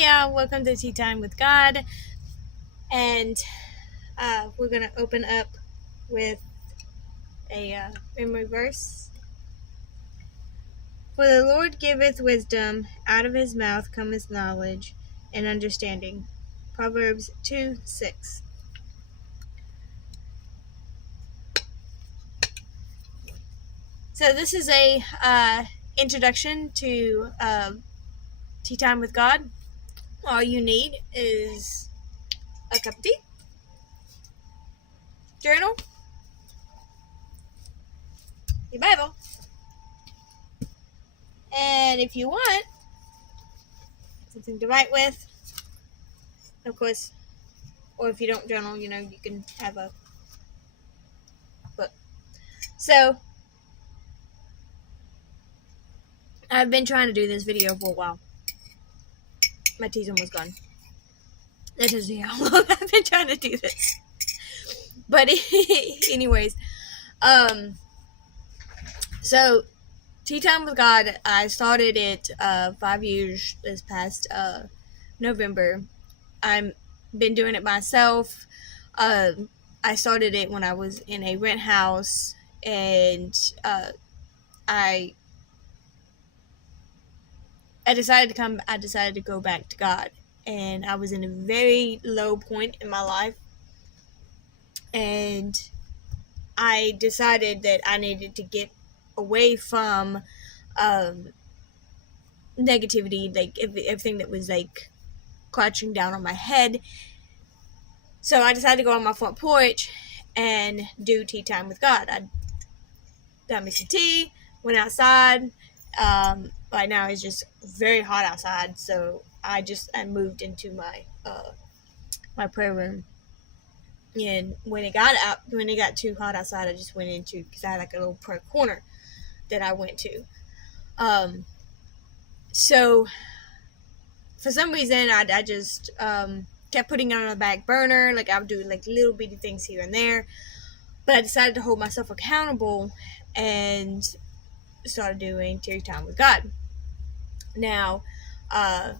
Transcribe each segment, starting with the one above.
Hi, welcome to Tea Time with God, and we're going to open up with a memory verse. For the Lord giveth wisdom, out of his mouth cometh knowledge and understanding. Proverbs 2:6. So this is a introduction to Tea Time with God. All you need is a cup of tea, journal, your Bible, and if you want something to write with, of course, or if you don't journal, you can have a book. So I've been trying to do this video for a while. My tea's almost gone. That tells me how long I've been trying to do this. But anyways, so Tea Time with God, I started it 5 years this past November. I've been doing it myself. I started it when I was in a rent house, and I decided to go back to God, and I was in a very low point in my life, and I decided that I needed to get away from negativity, like everything that was like crouching down on my head. So I decided to go on my front porch and do Tea Time with God. I got me some tea, went outside. Right now it's just very hot outside, so I moved into my my prayer room. And when it got too hot outside, I just went into, because I had like a little prayer corner that I went to. So for some reason, I just kept putting it on the back burner. Like, I would do like little bitty things here and there, but I decided to hold myself accountable and started doing Tea Time with God. Now, I'm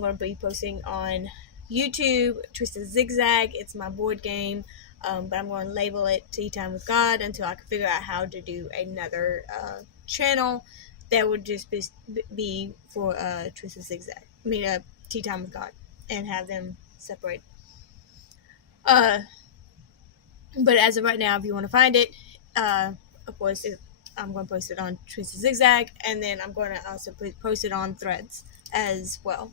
going to be posting on YouTube, Twisted Zigzag. It's my board game, but I'm going to label it Tea Time with God until I can figure out how to do another channel that would just be for Twisted Zigzag. Tea Time with God, and have them separate. But as of right now, if you want to find it, of course, I'm going to post it on Twisted Zigzag, and then I'm going to also post it on Threads as well.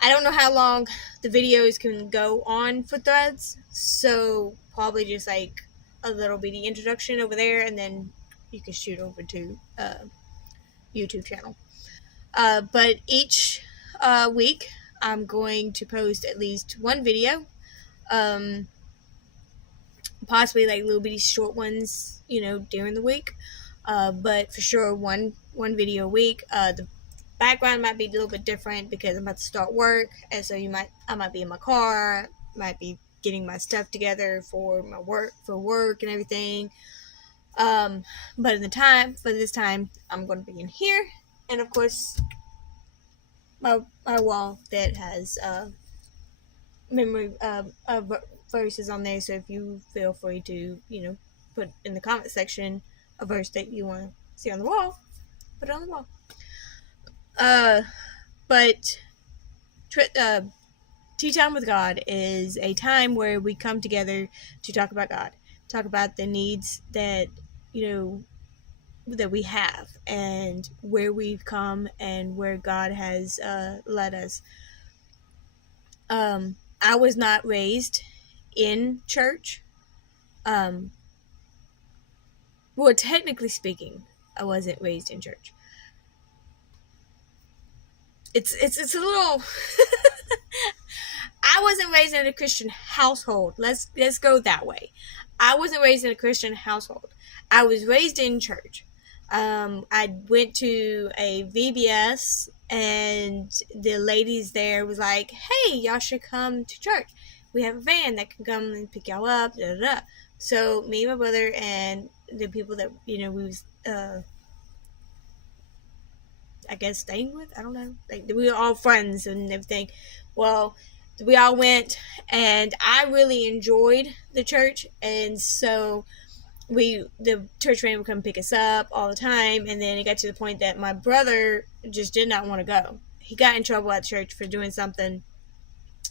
I don't know how long the videos can go on for Threads, so probably just like a little bitty introduction over there, and then you can shoot over to YouTube channel. But each week, I'm going to post at least one video, possibly like little bitty short ones, during the week. But for sure, one video a week. The background might be a little bit different because I'm about to start work, and so I might be in my car, might be getting my stuff together for work and everything. But for this time, I'm going to be in here, and of course, my wall that has memory verses on there. So if you feel free to put in the comment section a verse that you want to see on the wall, put it on the wall. But Tea Time with God is a time where we come together to talk about God, talk about the needs that that we have, and where we've come and where God has led us. I was not raised in church. Well, technically speaking, I wasn't raised in church. It's a little. I wasn't raised in a Christian household. Let's go that way. I wasn't raised in a Christian household. I was raised in church. I went to a VBS, and the ladies there was like, "Hey, y'all should come to church. We have a van that can come and pick y'all up." Da, da, da. So me, my brother, and the people that we was I guess, staying with. I don't know. Like, we were all friends and everything. Well, we all went, and I really enjoyed the church, and so the church man would come pick us up all the time, and then it got to the point that my brother just did not want to go. He got in trouble at church for doing something,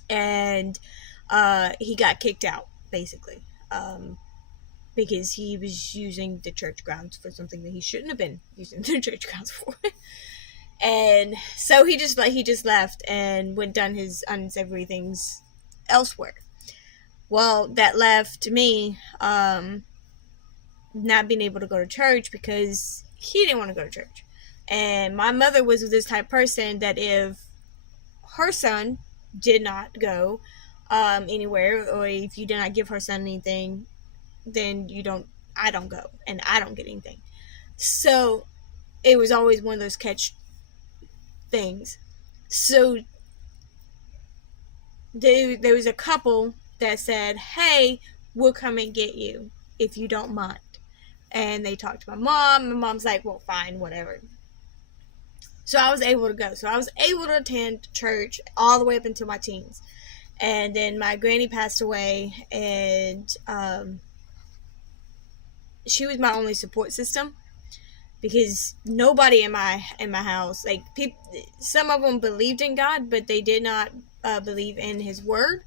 and he got kicked out, basically, because he was using the church grounds for something that he shouldn't have been using the church grounds for. And so he just left and went done his unsavory things elsewhere. Well, that left me not being able to go to church because he didn't want to go to church. And my mother was this type of person that if her son did not go anywhere, or if you did not give her son anything, then I don't go, and I don't get anything. So it was always one of those catch things. So there was a couple that said, hey, we'll come and get you if you don't mind. And they talked to my mom. My mom's like, well, fine, whatever. So I was able to go. So I was able to attend church all the way up until my teens. And then my granny passed away, and she was my only support system, because nobody in my house, like, some of them believed in God, but they did not believe in His word,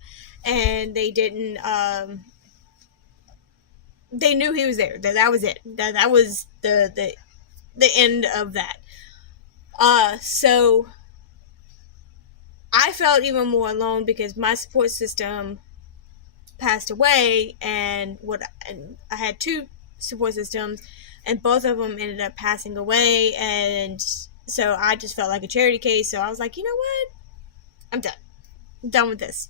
and they didn't. They knew He was there. That was it. That was the end of that. So I felt even more alone because my support system passed away, and I had two support systems, and both of them ended up passing away, and so I just felt like a charity case. So I was like, you know what? I'm done. I'm done with this.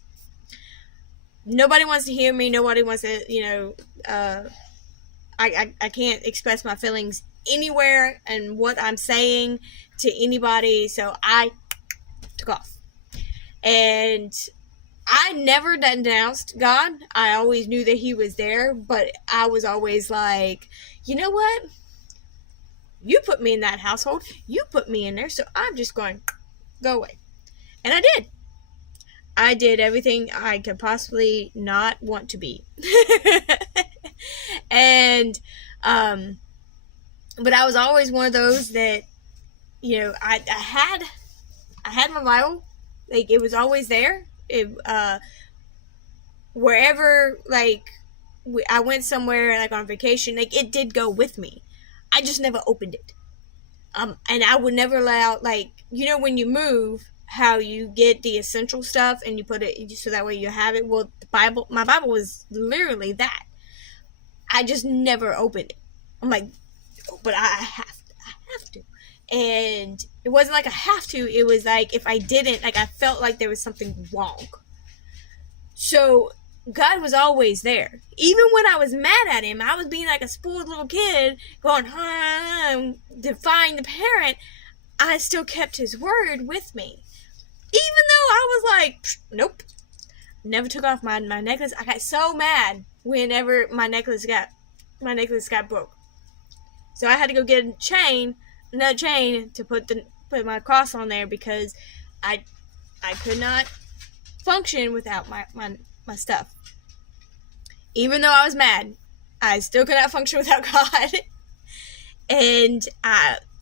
Nobody wants to hear me. Nobody wants to, I can't express my feelings anywhere and what I'm saying to anybody, so I took off. And I never denounced God. I always knew that He was there, but I was always like, you know what? You put me in that household. You put me in there, so I'm just going to go away. And I did. I did everything I could possibly not want to be. And, but I was always one of those that, I had my Bible. Like, it was always there. Wherever, like, I went somewhere, like, on vacation, like, it did go with me. I just never opened it. And I would never allow, like, when you move, how you get the essential stuff and you put it so that way you have it. Well, my Bible was literally that. I just never opened it. I'm like, but I have to. And it wasn't like I have to. It was like, if I didn't, like, I felt like there was something wrong. So God was always there. Even when I was mad at Him, I was being like a spoiled little kid, going, defying the parent. I still kept His word with me. Even though I was like, nope. Never took off my necklace. I got so mad whenever my necklace got broke. So I had to go get another chain to put my cross on there, because I could not function without my stuff. Even though I was mad, I still could not function without God. And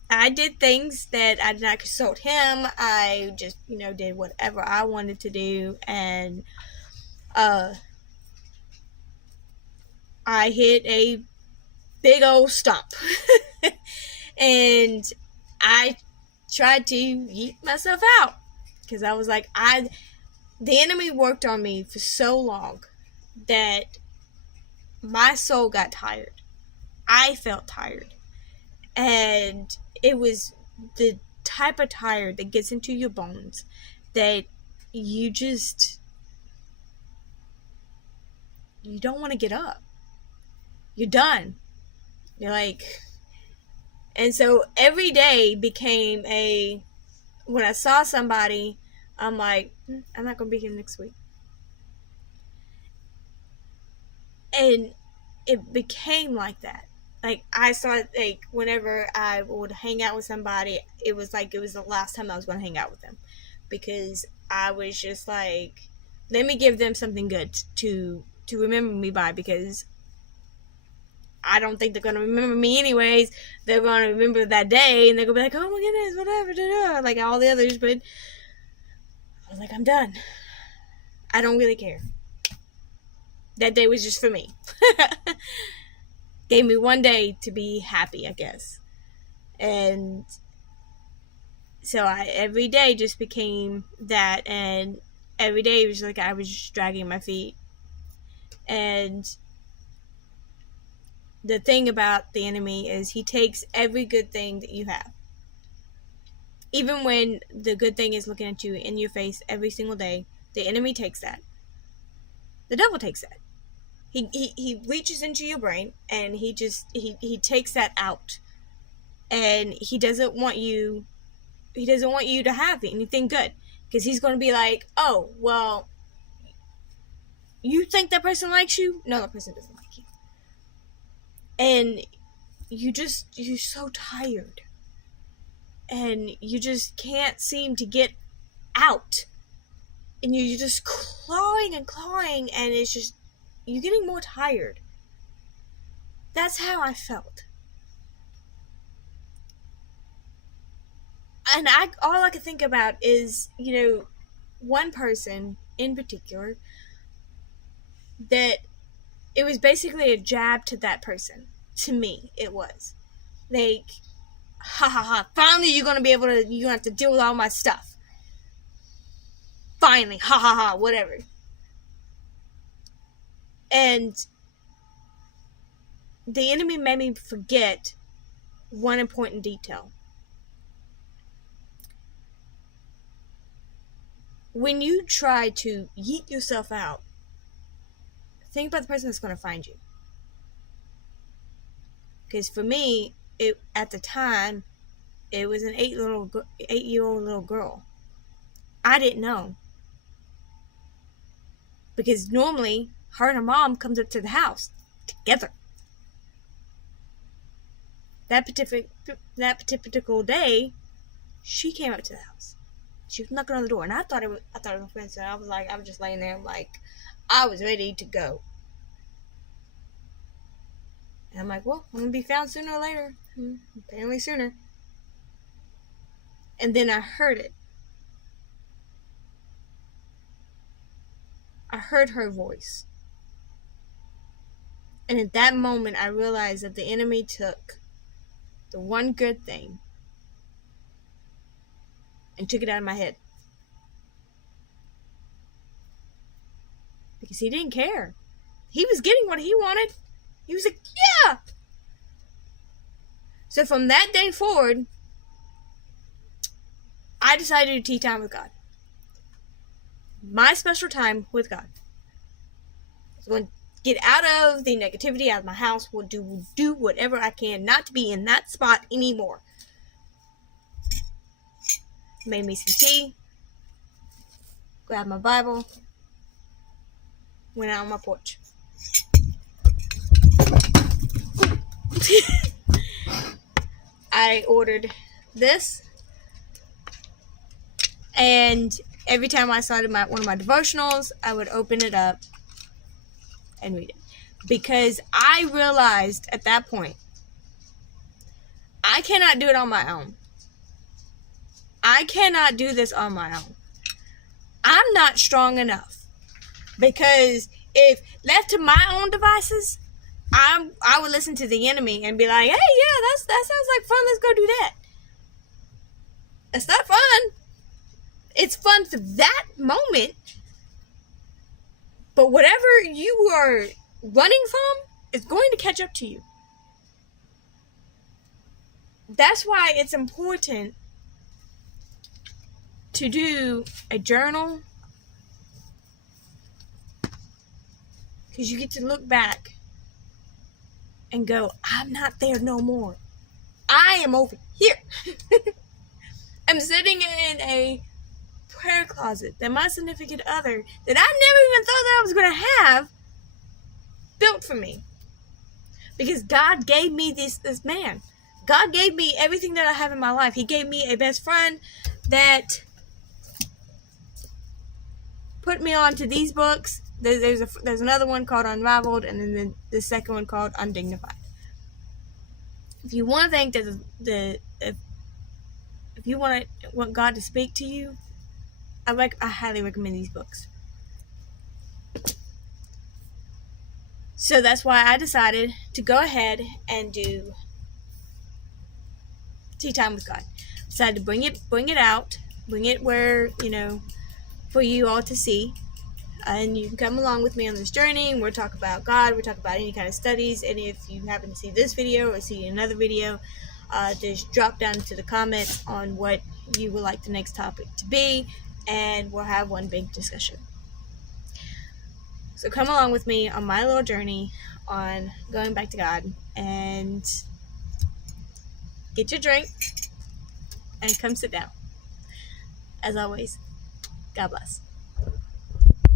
I did things that I did not consult Him. I just, did whatever I wanted to do, and I hit a big old stump. And I tried to yeet myself out, because I was like, the enemy worked on me for so long that my soul got tired. I felt tired. And it was the type of tired that gets into your bones that you don't want to get up. You're done. You're like, and so every day became when I saw somebody, I'm like, I'm not going to be here next week. And it became like that. Like, I saw it, like, whenever I would hang out with somebody, it was like it was the last time I was going to hang out with them. Because I was just like, let me give them something good to remember me by, because I don't think they're going to remember me anyways. They're going to remember that day, and they're going to be like, oh my goodness, whatever, like all the others. But I was like, I'm done. I don't really care. That day was just for me. Gave me one day to be happy, I guess. And so every day just became that, and every day it was like I was just dragging my feet. And the thing about the enemy is he takes every good thing that you have. Even when the good thing is looking at you in your face every single day, the enemy takes that. The devil takes that. He reaches into your brain, and he takes that out, and he doesn't want you to have anything good, because he's going to be like, oh, well, you think that person likes you? No, that person doesn't like you. And you're so tired, and you just can't seem to get out, and you're just clawing, and it's just, you're getting more tired. That's how I felt. And all I could think about is, one person in particular, that it was basically a jab to that person. To me, it was. Like, ha ha ha, finally you're going to have to deal with all my stuff. Finally, ha ha ha, whatever. And the enemy made me forget one important detail. When you try to yeet yourself out, think about the person that's going to find you. Because for me, at the time, it was an 8-year-old little girl. I didn't know. Because normally, her and her mom comes up to the house together. That particular day, she came up to the house. She was knocking on the door, and I thought it was my friend. So I was just laying there. I'm like, I was ready to go. And I'm like, well, I'm gonna be found sooner or later. Apparently sooner. And then I heard it. I heard her voice. And at that moment, I realized that the enemy took the one good thing and took it out of my head. Because he didn't care. He was getting what he wanted. He was like, yeah! So from that day forward, I decided to tea time with God. My special time with God. I was going to get out of the negativity out of my house. Will do whatever I can not to be in that spot anymore. Made me some tea. Grabbed my Bible. Went out on my porch. I ordered this. And every time I started one of my devotionals, I would open it up and read it. Because I realized at that point, I cannot do it on my own. I cannot do this on my own. I'm not strong enough. Because if left to my own devices, I would listen to the enemy and be like, hey, yeah, that sounds like fun. Let's go do that. It's not fun. It's fun for that moment. But whatever you are running from is going to catch up to you. That's why it's important to do a journal. Because you get to look back and go, I'm not there no more. I am over here. I'm sitting in a prayer closet that my significant other, that I never even thought that I was going to have, built for me. Because God gave me this man. God gave me everything that I have in my life. He gave me a best friend that put me on to these books. There's another one called Unraveled, and then the second one called Undignified. If you want to think that if you want God to speak to you, I highly recommend these books. So that's why I decided to go ahead and do Tea Time with God. Decided to bring it out, bring it where, for you all to see. And you can come along with me on this journey, and we'll talk about God, we'll talk about any kind of studies, and if you happen to see this video or see another video, just drop down into the comments on what you would like the next topic to be, and we'll have one big discussion. So come along with me on my little journey on going back to God, and get your drink, and come sit down. As always, God bless.